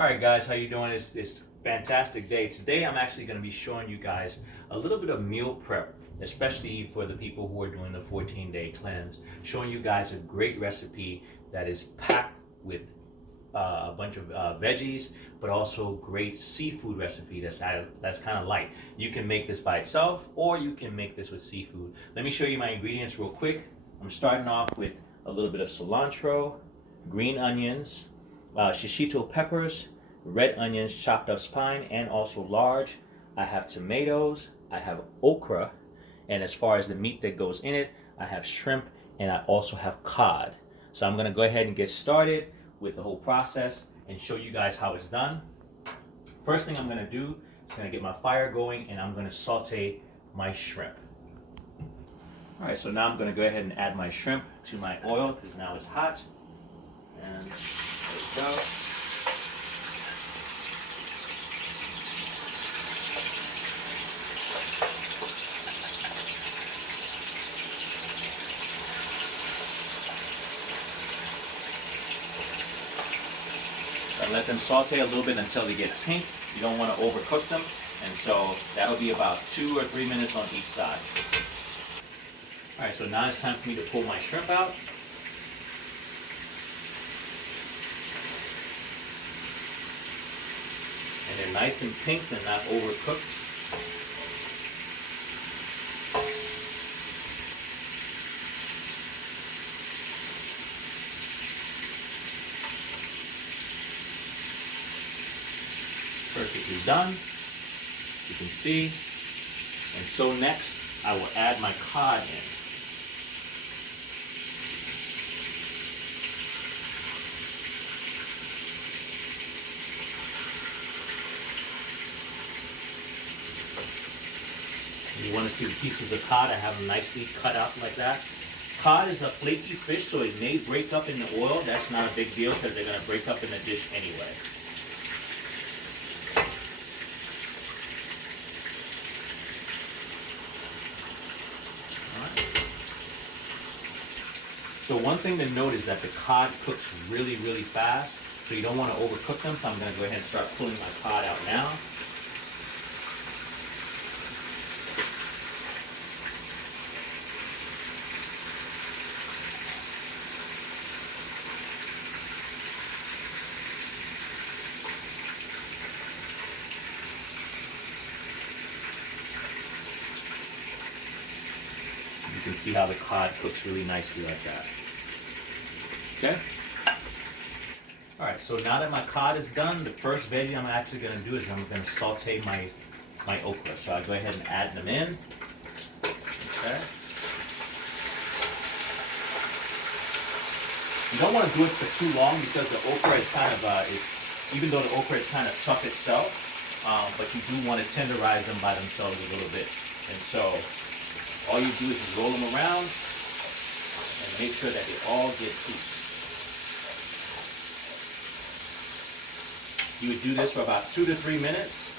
Alright guys, how you doing? It's a fantastic day. Today I'm actually going to be showing you guys a little bit of meal prep, especially for the people who are doing the 14-day cleanse. Showing you guys a great recipe that is packed with a bunch of veggies, but also great seafood recipe that's kind of light. You can make this by itself, or you can make this with seafood. Let me show you my ingredients real quick. I'm starting off with a little bit of cilantro, green onions, shishito peppers, red onions chopped up fine and also large. I have tomatoes, I have okra, and as far as the meat that goes in it, I have shrimp and I also have cod. So I'm gonna go ahead and get started with the whole process and show you guys how it's done. First thing I'm gonna do is gonna get my fire going and I'm gonna saute my shrimp. All right, so now I'm gonna go ahead and add my shrimp to my oil because now it's hot. And there we go. And let them saute a little bit until they get pink. You don't want to overcook them, and so that'll be about 2 or 3 minutes on each side. All right, so now it's time for me to pull my shrimp out. And they're nice and pink, they're not overcooked. Perfectly done, as you can see. And so next, I will add my cod in. You want to see the pieces of cod, I have them nicely cut out like that. Cod is a flaky fish, so it may break up in the oil. That's not a big deal because they're going to break up in the dish anyway. So one thing to note is that the cod cooks really, really fast, so you don't want to overcook them, so I'm going to go ahead and start pulling my cod out now. You can see how the cod cooks really nicely like that. Okay? Alright, so now that my cod is done, the first veggie I'm actually going to do is I'm going to saute my okra. So I'll go ahead and add them in. Okay? You don't want to do it for too long because the okra is kind of, even though the okra is kind of tough itself, but you do want to tenderize them by themselves a little bit. And so all you do is roll them around and make sure that they all get cooked. You would do this for about 2 to 3 minutes.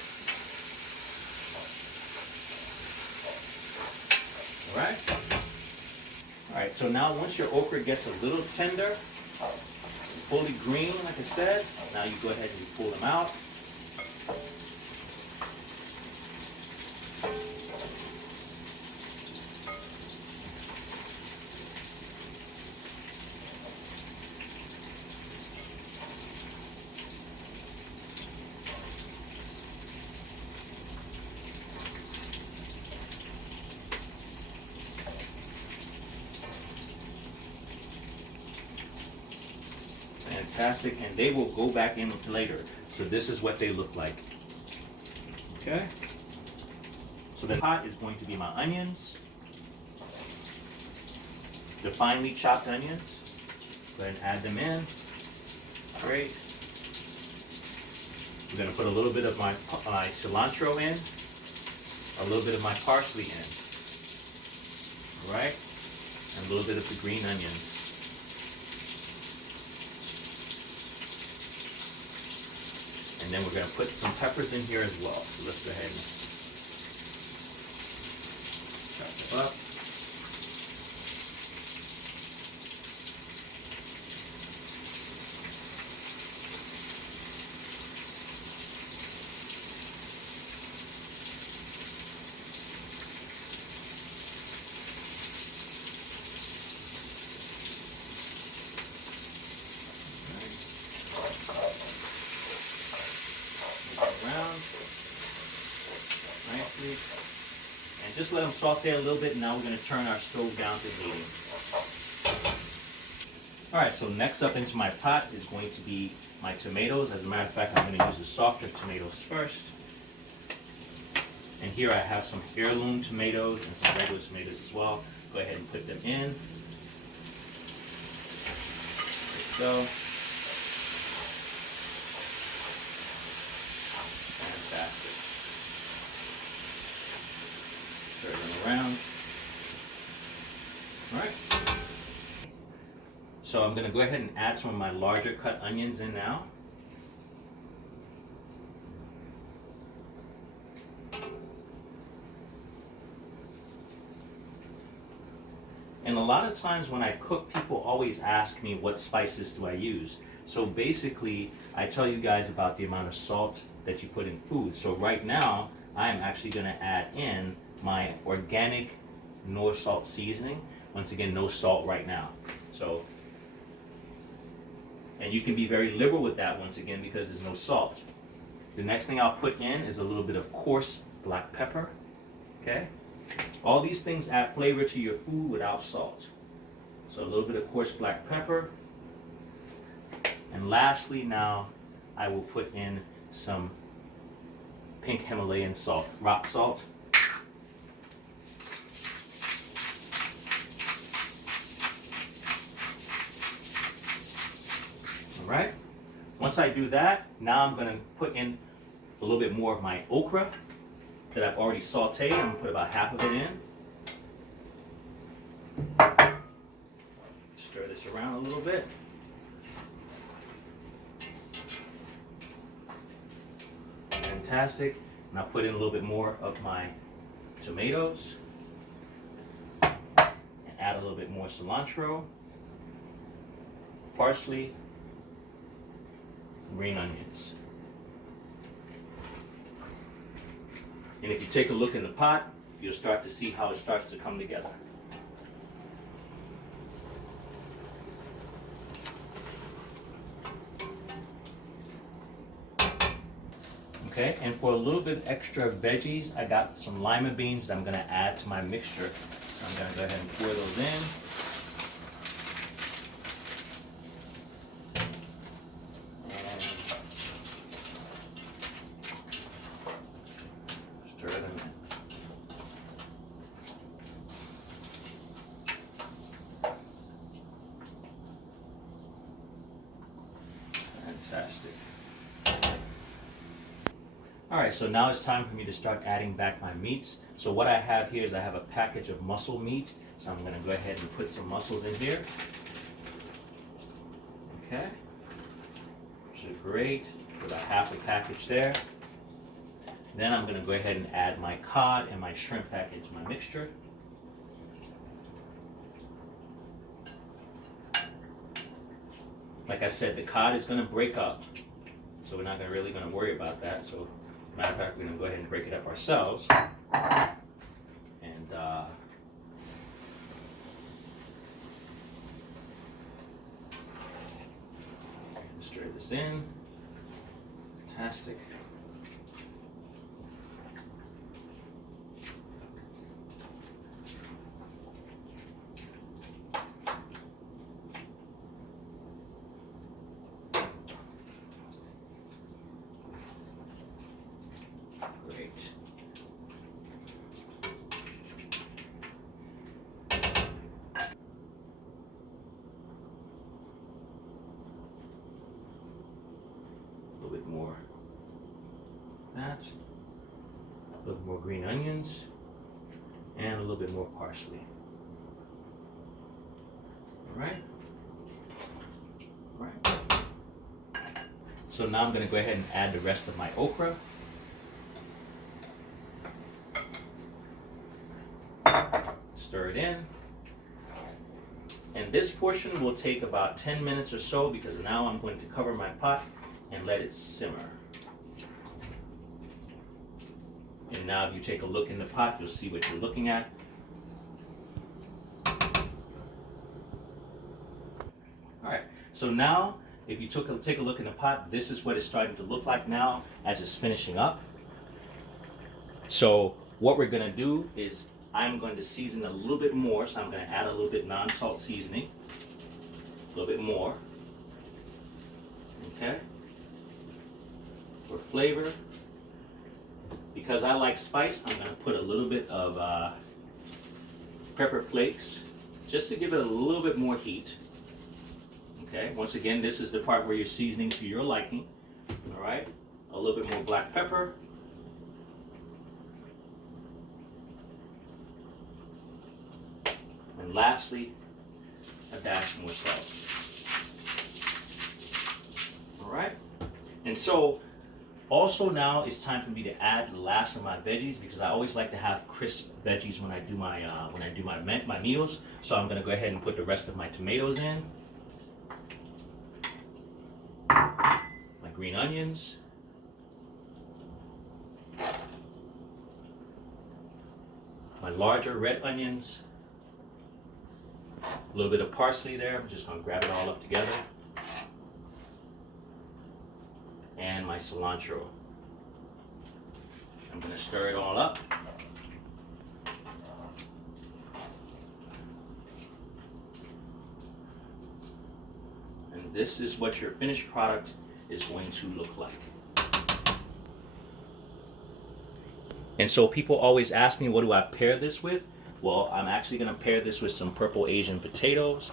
Alright? Alright, so now once your okra gets a little tender, fully green, like I said, now you go ahead and you pull them out. Fantastic, and they will go back in later. So this is what they look like. Okay. So the pot is going to be my onions, the finely chopped onions. Go ahead and add them in. Great. I'm going to put a little bit of my cilantro in, a little bit of my parsley in. All right, and a little bit of the green onions. And then we're going to put some peppers in here as well. So let's go ahead and chop them up. nicely. And just let them saute a little bit. Now we're going to turn our stove down to medium. Alright, so next up into my pot is going to be my tomatoes. As a matter of fact, I'm going to use the softer tomatoes first. And here I have some heirloom tomatoes and some regular tomatoes as well. Go ahead and put them in. There we go. Fantastic. Stir them around. Alright. So I'm going to go ahead and add some of my larger cut onions in now. And a lot of times when I cook, people always ask me what spices do I use. So basically, I tell you guys about the amount of salt that you put in food. So right now, I'm actually going to add in my organic no salt seasoning. Once again, no salt right now. So, and you can be very liberal with that once again because there's no salt. The next thing I'll put in is a little bit of coarse black pepper. Okay? All these things add flavor to your food without salt. So a little bit of coarse black pepper. And lastly now, I will put in some pink Himalayan salt, rock salt. Alright, once I do that, now I'm going to put in a little bit more of my okra that I've already sauteed. I'm going to put about half of it in. Stir this around a little bit. Fantastic. And I'll put in a little bit more of my tomatoes. And add a little bit more cilantro, parsley, green onions. And if you take a look in the pot, you'll start to see how it starts to come together. Okay, and for a little bit extra veggies, I got some lima beans that I'm going to add to my mixture. So I'm going to go ahead and pour those in. Stir them in. Fantastic. Alright, so now it's time for me to start adding back my meats. So what I have here is I have a package of muscle meat. So I'm going to go ahead and put some mussels in here. Okay. Which is great. Put about half a package there. Then I'm going to go ahead and add my cod and my shrimp package to my mixture. Like I said, the cod is going to break up, so we're not really going to worry about that. So, matter of fact, we're going to go ahead and break it up ourselves. And stir this in. Fantastic. Great. A little bit more that, a little more green onions, and a little bit more parsley. All right. All right. So now I'm going to go ahead and add the rest of my okra. Stir it in. And this portion will take about 10 minutes or so because now I'm going to cover my pot and let it simmer. And now if you take a look in the pot, you'll see what you're looking at. Alright, so now if you take a look in the pot, this is what it's starting to look like now as it's finishing up. So what we're gonna do is I'm going to season a little bit more, so I'm gonna add a little bit non-salt seasoning, a little bit more, okay, for flavor. Because I like spice, I'm gonna put a little bit of pepper flakes, just to give it a little bit more heat. Okay, once again, this is the part where you're seasoning to your liking. All right, a little bit more black pepper. And lastly, a dash more salt. All right, and so also now it's time for me to add the last of my veggies, because I always like to have crisp veggies when I do my meals. So I'm gonna go ahead and put the rest of my tomatoes in, my green onions, my larger red onions, a little bit of parsley there. I'm just gonna grab it all up together. And my cilantro. I'm going to stir it all up. And this is what your finished product is going to look like. And so people always ask me, what do I pair this with? Well, I'm actually going to pair this with some purple Asian potatoes.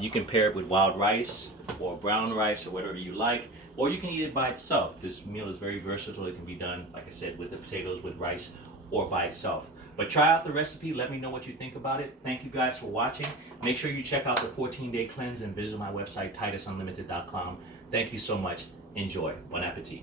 You can pair it with wild rice or brown rice or whatever you like. Or you can eat it by itself. This meal is very versatile. It can be done, like I said, with the potatoes, with rice, or by itself. But try out the recipe. Let me know what you think about it. Thank you guys for watching. Make sure you check out the 14-day cleanse and visit my website, TitusUnlimited.com. Thank you so much. Enjoy. Bon appetit.